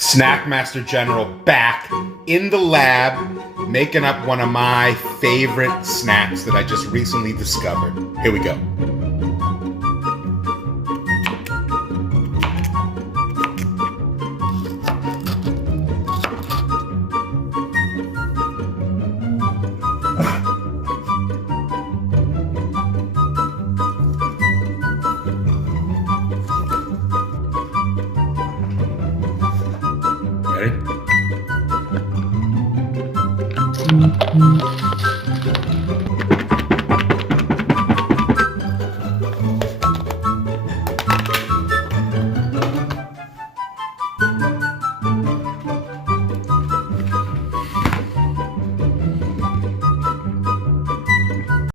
Snackmaster General back in the lab, making up one of my favorite snacks that I just recently discovered. Here we go.